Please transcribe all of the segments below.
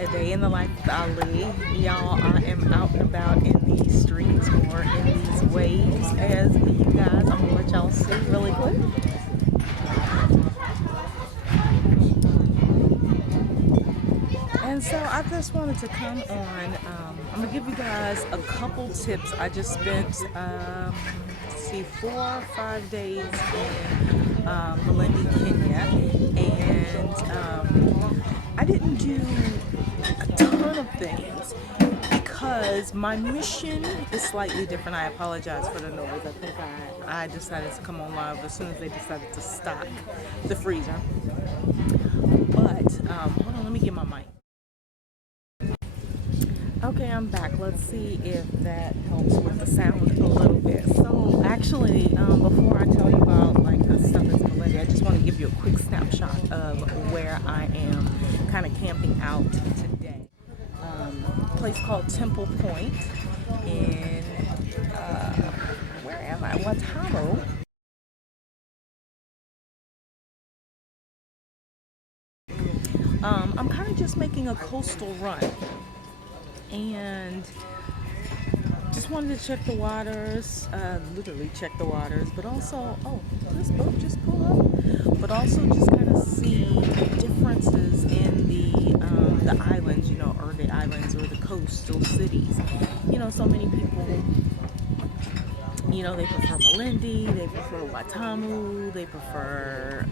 A day in the life of Ali. Y'all, I am out and about in these streets or in these waves as you guys. I'm gonna let y'all see really quick. And so I just wanted to come on. I'm gonna give you guys a couple tips. I just spent, let's see, 4 or 5 days in Malindi, Kenya, and I didn't do a ton of things because my mission is slightly different. I apologize for the noise. I think I decided to come on live as soon as they decided to stock the freezer. But hold on, let me get my mic. Okay, I'm back. Let's see if that helps with the sound a little bit. So actually, before I tell you about like the stuff that's Malindi, I just want to give you a quick snapshot of where I am kind of camping out today. A place called Temple Point in, where am I? Watamu. I'm kind of just making a coastal run. And just wanted to check the waters, literally check the waters, but also, oh, this boat just pulled up, but also just kind of see differences in the islands, you know, or the islands or the coastal cities. You know, so many people, you know, they prefer Malindi, they prefer Watamu, they prefer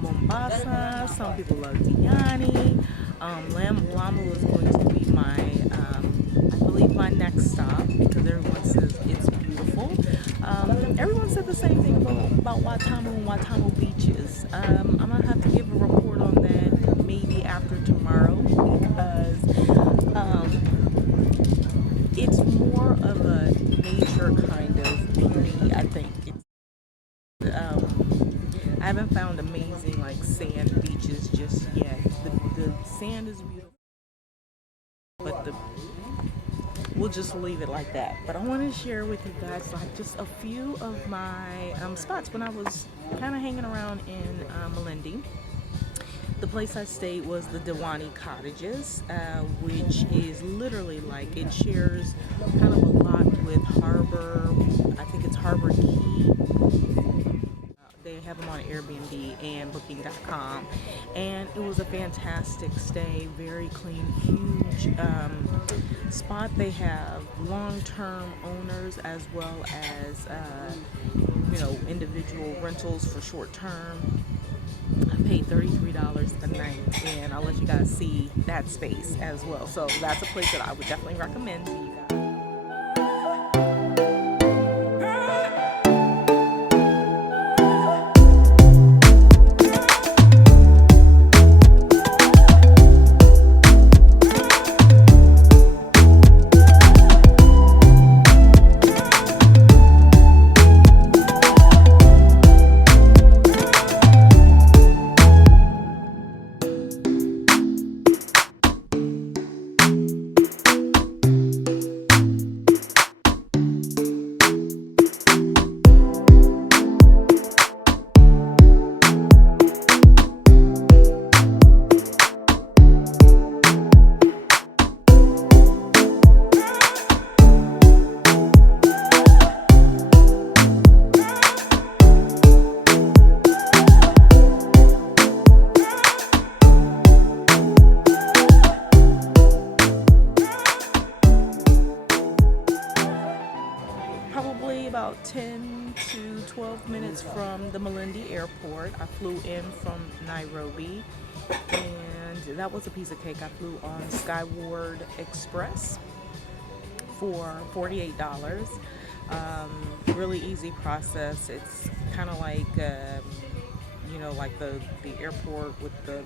Mombasa, some people love Diani. Lamu is going to be my, I believe, my next stop because everyone says it's beautiful. Everyone said the same thing about Watamu and Watamu beaches. I'm going to have to give a report on that maybe after tomorrow because it's more of a nature kind of beauty, I think. I haven't found amazing like sand beaches just yet. The sand is beautiful, but we'll just leave it like that. But I want to share with you guys like just a few of my spots when I was kind of hanging around in Malindi. The place I stayed was the Diwani Cottages, which is literally like it shares kind of a lot with Harbor. I think it's Harbor Key. They have them on Airbnb and Booking.com, and it was a fantastic stay, very clean, huge spot. They have long-term owners as well as you know, individual rentals for short-term. I paid $33 a night, and I'll let you guys see that space as well. So that's a place that I would definitely recommend to you guys. About 10 to 12 minutes from the Malindi airport. I flew in from Nairobi, and that was a piece of cake. I flew on Skyward Express for $48. Really easy process. It's kind of like you know, like the airport with the,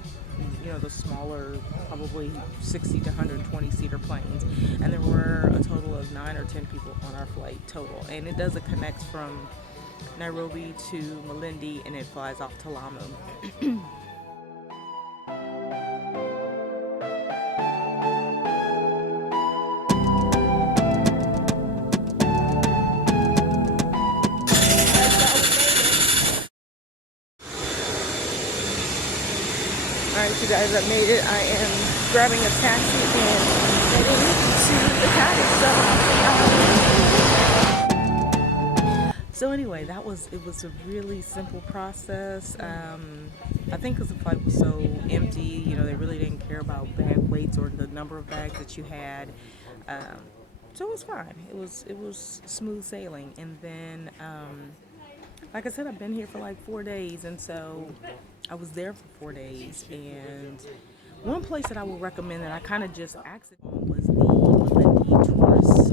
you know, the smaller, probably 60 to 120 seater planes, and there were a total of 9 or 10 people on our flight total, and it does a connect from Nairobi to Malindi, and it flies off to Lamu. Alright, you guys, I made it. I am grabbing a taxi and heading to the cottage. So anyway, it was a really simple process. I think because the flight was so empty, you know, they really didn't care about bag weights or the number of bags that you had. So it was fine. It was smooth sailing. And then, like I said, I've been here for like 4 days, and so I was there for 4 days. And one place that I would recommend that I kind of just acted on was the Malindi tourist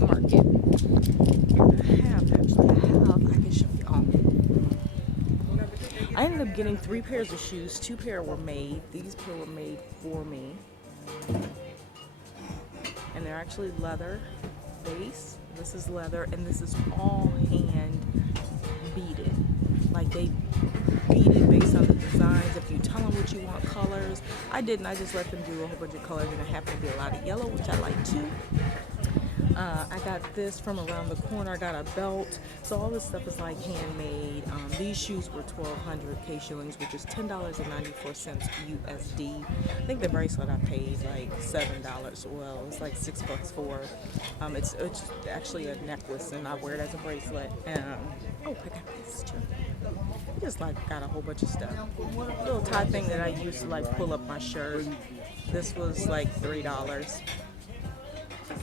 market. I can show y'all. I ended up getting 3 pairs of shoes. 2 pair were made. These pair were made for me. And they're actually leather base. This is leather, and this is all hand beaded. Like they beat it based on the designs. If you tell them what you want colors, I didn't. I just let them do a whole bunch of colors, and it happened to be a lot of yellow, which I like too. I got this from around the corner. I got a belt. So all this stuff is like handmade. These shoes were 1,200 K shillings, which is $10.94 USD. I think the bracelet I paid like $7. Well, it's like $6 for. It's actually a necklace, and I wear it as a bracelet. Oh, I got this too. Just like got a whole bunch of stuff. Little tie thing that I used to like pull up my shirt. This was like $3.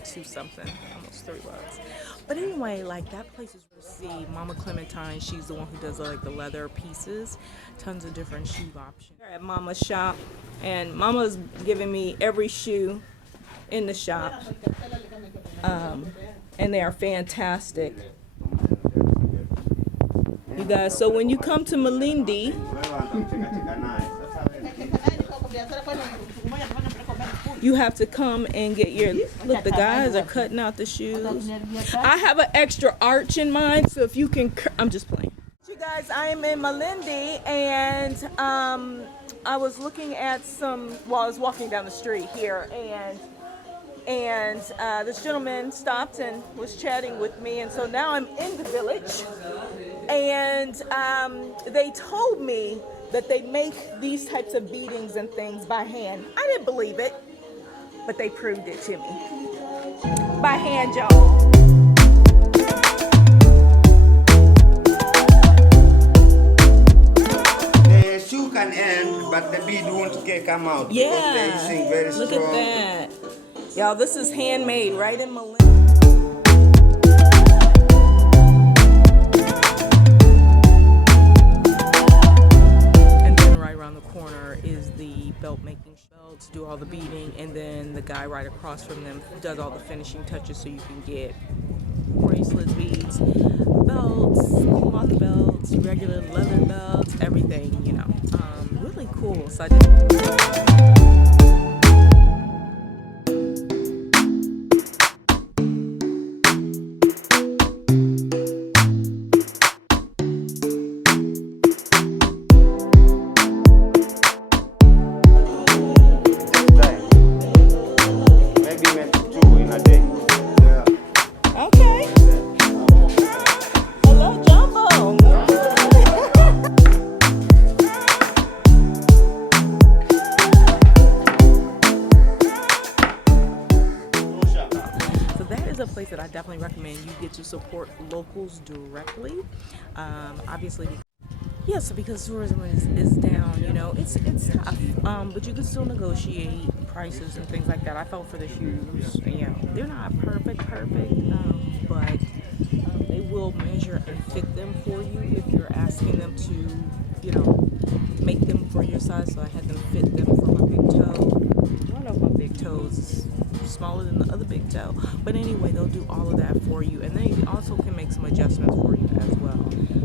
2 something, almost $3. But anyway, like that place is to see. Mama Clementine, she's the one who does like the leather pieces, tons of different shoe options. We're at Mama's shop, and Mama's giving me every shoe in the shop, and they are fantastic, you guys. So when you come to Malindi, you have to come and get your, look, the guys are cutting out the shoes. I have an extra arch in mine, so if you can, I'm just playing. You guys, I am in Malindi, and I was looking at I was walking down the street here, and this gentleman stopped and was chatting with me, and so now I'm in the village, and they told me that they make these types of beadings and things by hand. I didn't believe it, but they proved it to me. By hand, y'all. The shoe can end, but the bead won't come out. Yeah, They very look strong. at that. Y'all, this is handmade right in Malindi. Belt making belts, do all the beading, and then the guy right across from them does all the finishing touches, so you can get bracelets, beads, belts, cloth belts, regular leather belts, everything, you know. Really cool. So I a place that I definitely recommend. You get to support locals directly. Obviously, yes, because tourism is down, you know, it's tough. But you can still negotiate prices and things like that. I felt for the shoes, you know, they're not perfect, but they will measure and fit them for you if you're asking them to, you know, make them for your size. So I had them fit them for my big toe. One of my big toes smaller than the other big toe, but anyway, they'll do all of that for you, and they also can make some adjustments for you as well.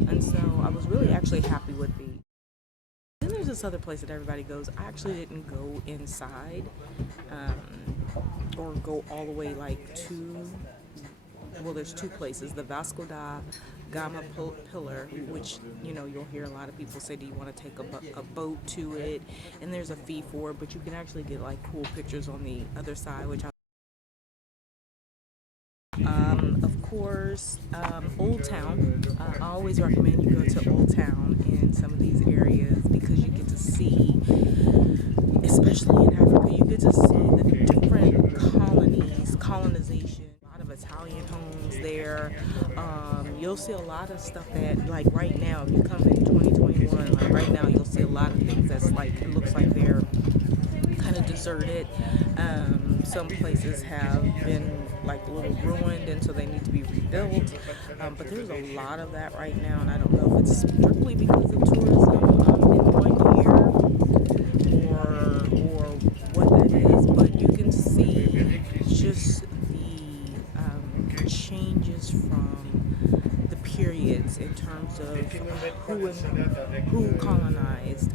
And so I was really actually happy with these. Then there's this other place that everybody goes. I actually didn't go inside or go all the way like to, well, there's 2 places, the Vasco da Gama pillar, which, you know, you'll hear a lot of people say, do you want to take a boat to it, and there's a fee for it, but you can actually get like cool pictures on the other side, which I Of course, Old Town. I always recommend you go to Old Town in some of these areas because you get to see, especially in Africa, you get to see the different colonies, colonization. A lot of Italian homes there. You'll see a lot of stuff that, like right now, if you come in 2021, like right now, you'll see a lot of things that's like, it looks like they're kind of deserted. Some places have been like a little ruined and so they need to be rebuilt. But there's a lot of that right now, and I don't know if it's strictly because of tourism in one year or what that is, but you can see just the changes from the periods in terms of who colonized,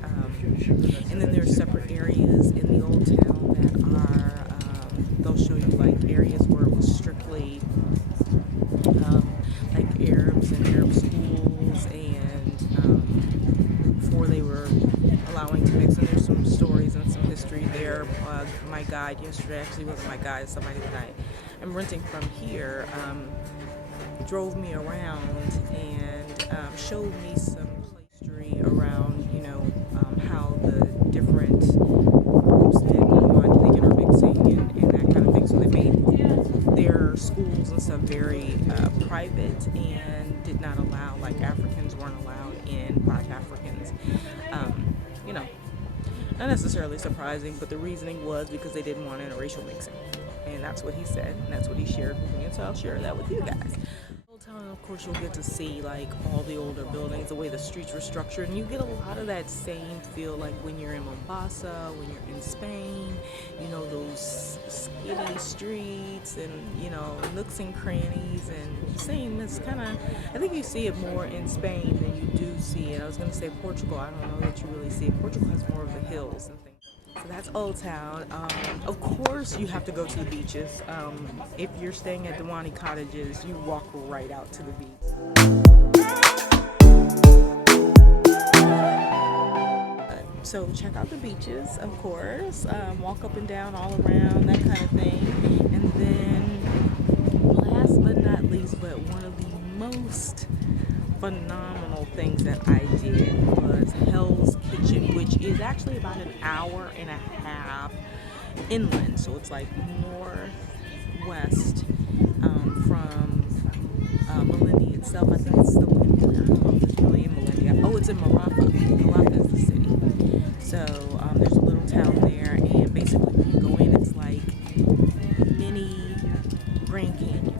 and then there's separate areas in the old town that are they'll show you like areas where it was strictly like Arabs and Arab schools, and before they were allowing to mix, and there's some stories and some history there. My guide yesterday, actually wasn't my guide, somebody that I am renting from here, drove me around and showed me some history around, you know, how the different groups did wine intermixing and that kind of thing. So they made their schools and stuff very private and did not allow, like Africans weren't allowed in, Black Africans. You know, not necessarily surprising, but the reasoning was because they didn't want interracial mixing. And that's what he said, and that's what he shared with me, and so I'll share that with you guys. Old Town, of course, you'll get to see like all the older buildings, the way the streets were structured, and you get a lot of that same feel like when you're in Mombasa, when you're in Spain, you know, those skinny streets and, you know, nooks and crannies, and same, it's kind of, I think you see it more in Spain than you do see it. I was going to say Portugal, I don't know that you really see it. Portugal has more of the hills and things. So that's Old Town. Of course, you have to go to the beaches. If you're staying at Diwani Cottages, you walk right out to the beach. So check out the beaches, of course. Walk up and down all around, that kind of thing. And then, last but not least, but one of the most phenomenal things that I did was Hell's Kitchen, which is actually about an hour and a half inland, so it's like northwest from Malindi itself. I think it's still in, I don't know if it's really in Malindi. Oh, it's in Marafa. Marafa is the city. So there's a little town there, and basically when you go in, it's like mini Grand Canyon.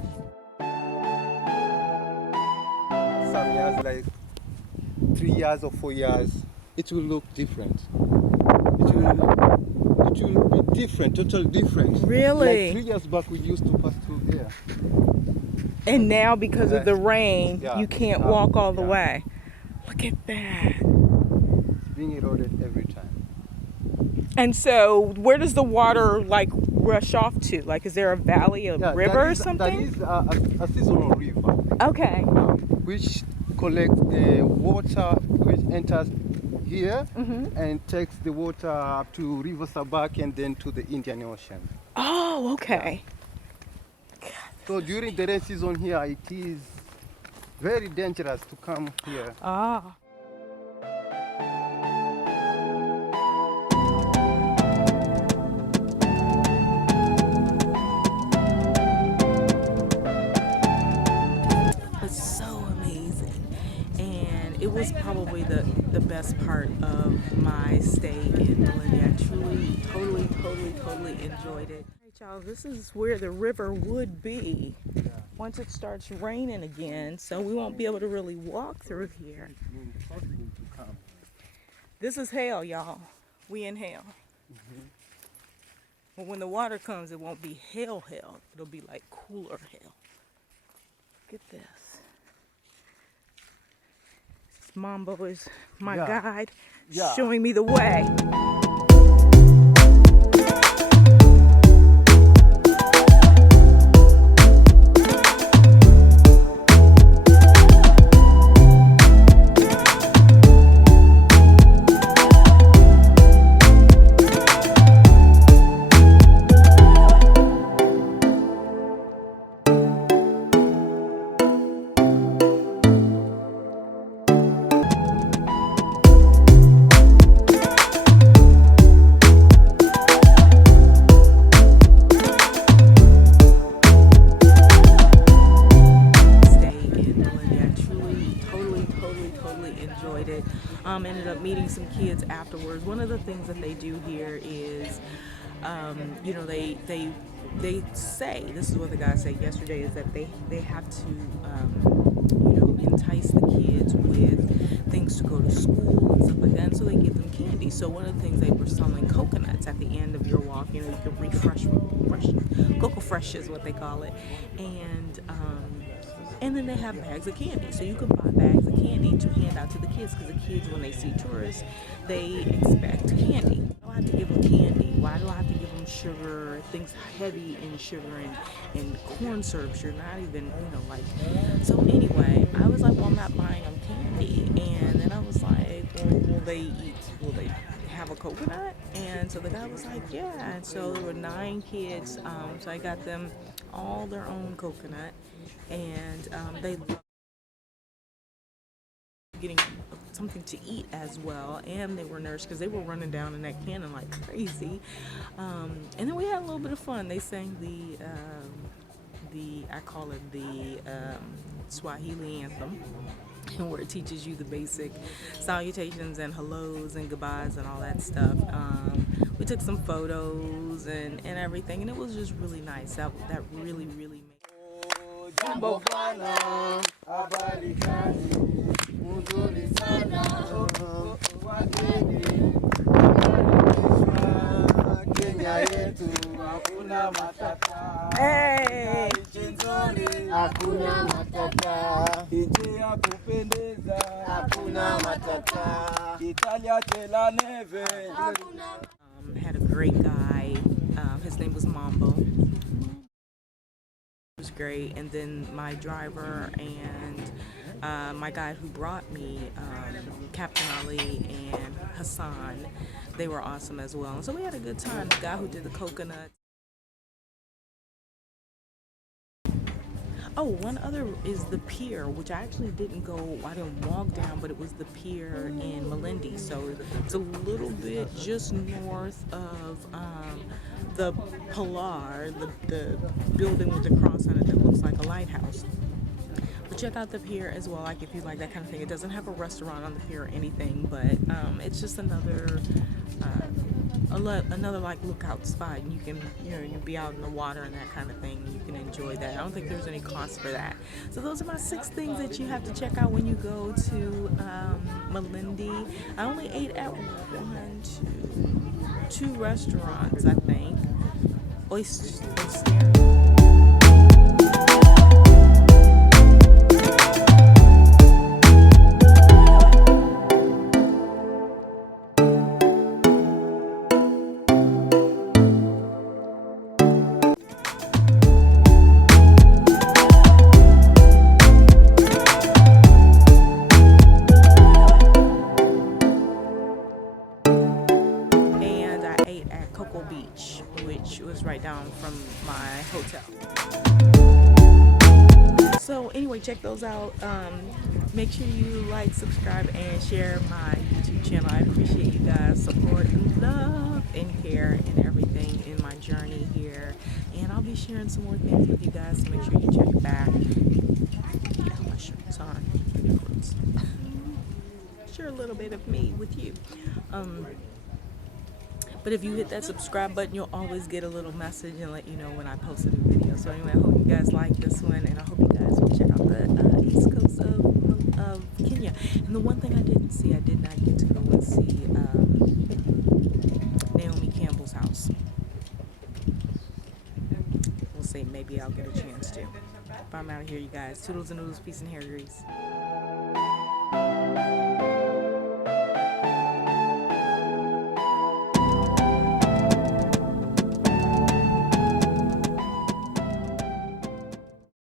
Some years, like 3 years or 4 years, it will look different. It will be different, totally different. Really? Like 3 years back, we used to pass through there. And now, because of the rain, Yeah, you can't walk all the yeah. way. Look at that. It's being eroded every time. And so, where does the water like rush off to? Like, is there a valley, a river or something? There is a seasonal river, Okay. which collects the water, which enters here and takes the water up to River Sabak and then to the Indian Ocean. Oh, okay. So during the rain season here, it is very dangerous to come here. Ah. It's so amazing, and it was probably the best part of my stay in Malindi. I truly, totally enjoyed it. All right, y'all, this is where the river would be once it starts raining again, so we won't be able to really walk through here. This is hell, y'all. We in hell. But when the water comes, it won't be hell. It'll be like cooler hell. Look at this. Mambo is my guide, showing me the way. Ended up meeting some kids afterwards. One of the things that they do here is, you know, they say, this is what the guy said yesterday, is that they have to, you know, entice the kids with things to go to school and stuff like that, and so they give them candy. So one of the things, they were selling coconuts at the end of your walk. You know, you can refresh, Cocoa Fresh is what they call it, and then they have bags of candy. So you can buy bags of candy to hand out to the kids, because the kids, when they see tourists, they expect candy. I don't have to give them candy. Why do I have to give them sugar, things heavy in sugar and corn syrup? You're not even, you know, like. So anyway, I was like, well, I'm not buying them candy. And then I was like, well, will they have a coconut? And so the guy was like, yeah. And so there were 9 kids. So I got them all their own coconut. And they love getting something to eat as well, and they were nourished because they were running down in that cannon like crazy. And then we had a little bit of fun. They sang the I call it the Swahili anthem, where it teaches you the basic salutations and hellos and goodbyes and all that stuff. We took some photos and everything, and it was just really nice. That really made. Jambo bwana, habari gani? Mzuri sana, wageni wakaribishwa Kenya yetu, hakuna matata. Hey! Nchi nzuri, hakuna matata. Nchi ya kupendeza, hakuna matata. Italia tela neve. Had a great guy. His name was Mambo. Was great. And then my driver and my guide who brought me, Captain Ali and Hassan, they were awesome as well. And so we had a good time. The guy who did the coconut. Oh, one other is the pier, which I actually didn't walk down, but it was the pier in Malindi. So it's a little bit just north of the Pilar, the building with the cross on it that looks like a lighthouse. But check out the pier as well, like if you like that kind of thing. It doesn't have a restaurant on the pier or anything, but it's just another like lookout spot, and you can, you know, you'll be out in the water and that kind of thing. You can enjoy that. I don't think there's any cost for that. So those are my 6 things that you have to check out when you go to Malindi. I only ate at 2 restaurants, I think. Oyster. Beach, which was right down from my hotel. So anyway, check those out. Make sure you like, subscribe, and share my YouTube channel. I appreciate you guys' support and love and care and everything in my journey here. And I'll be sharing some more things with you guys, so make sure you check back. Yeah, my shirt's on. Share a little bit of me with you. But if you hit that subscribe button, you'll always get a little message and let you know when I post a new video. So anyway, I hope you guys like this one, and I hope you guys will check out the east coast of Kenya. And the one thing I didn't see, I did not get to go and see Naomi Campbell's house. We'll see, maybe I'll get a chance to. But I'm out of here, you guys. Toodles and noodles, peace and hair grease.